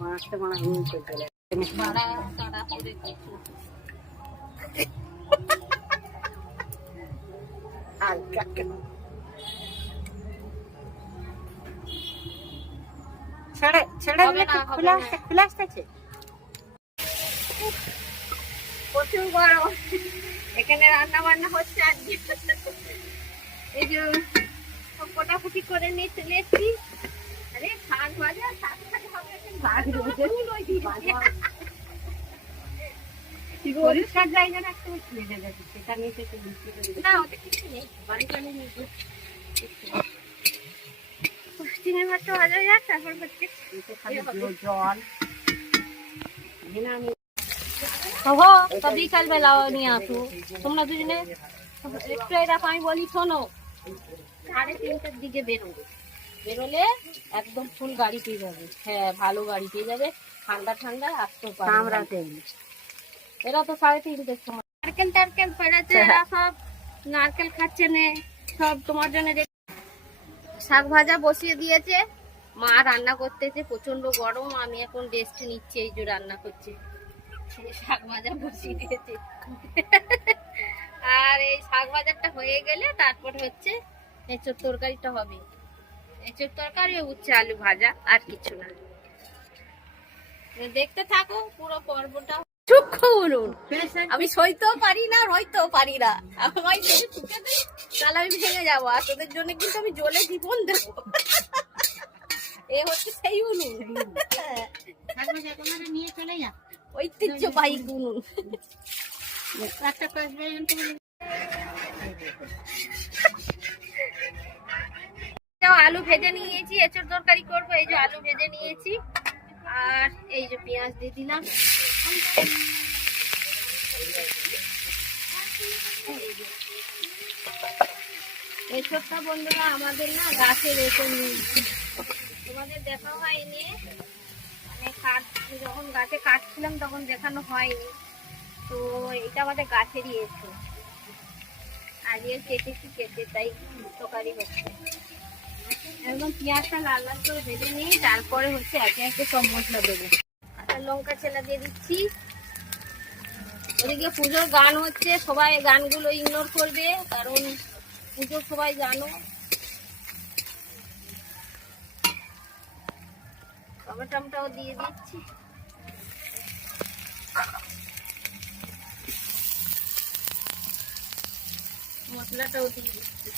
মাছটা মানে হুম করে গেলে বাড়া তাড়া করে কিছু আর ছেড়ে ছেড়ে দিলে খুলে আসতেছে প্রচুর গরম। এখানে রান্না বান্না হচ্ছে আজকে। এই যে কোটাকুটি করে নিয়ে চলে এসেছি। আরে শাক ভাজা শাক পরিষ্কার জায়গাটা একটু ভেজে যাচ্ছে সেটা নিচে একটু বৃষ্টি করে না ওটা কিছু নেই বাড়িটা নিয়ে চিংড়ি মাছটা ভাজা যাক তারপর হচ্ছে জল তো বিকাল বেলা নিয়ে আসো তোমরা দুজনে একটু এরকম আমি বলি শোনো 3:30টার দিকে বেরোলে একদম ফুল গাড়ি পেয়ে যাবে। হ্যাঁ ভালো গাড়ি পেয়ে যাবে ঠান্ডা ঠান্ডা আসতে পারবে। এরা তো 3:30টার সময় নারকেল টারকেল পেড়েছে এরা সব নারকেল খাচ্ছে নে সব তোমার জন্য শাক ভাজা বসিয়ে দিয়েছে মা রান্না করতেছে প্রচন্ড গরম আমি এখন রেস্ট নিচ্ছি এই যে রান্না করছি শাক ভাজা বসিয়ে দিয়েছে আর এই শাক ভাজাটা হয়ে গেলে তারপরে হচ্ছে এঁচোড় তরকারিটা হবে এঁচোড় তরকারি উচ্ছে আলু ভাজা আর কিছু না দেখতে থাকো পুরো পর্বটা সূক্ষ্ম বলুন আমি সইতেও পারি না রইতেও পারি না আমায় যদি ঠুকে দেয় তাহলে আমি ভেঙে যাবো আর তোদের জন্য কিন্তু আমি জলে জীবন দেবো এ হচ্ছে সেই উনুন নিয়ে চলে যা ঐতিহ্যবাহী উনুন একটা আলু ভেজে নিয়েছি এঁচোড় তরকারি করবো এই যে আলু ভেজে নিয়েছি আর এই যে পেঁয়াজ দিয়ে দিলাম এঁচোড়টা বন্ধুরা আমাদের না গাছের এঁচোড় নিয়েছি তোমাদের দেখা হয়নি মানে যখন গাছে কাটছিলাম তখন দেখানো হয়নি তো এটা আমাদের গাছেরই এঁচোড় আজকে কেটে তাই তরকারি হচ্ছে একদম পেঁয়াজটা লাল লাল করে ভেজে নিই তারপরে হচ্ছে একে একে সব মশলা দেবো কাঁচা লঙ্কা ছেলা দিয়ে দিচ্ছি ওদিকে পুজোর গান হচ্ছে সবাই গানগুলো ইগনোর করবে কারণ পুজো সবাই জানো টমেটোটাও দিয়ে দিচ্ছি মশলাটাও দিয়ে দিচ্ছি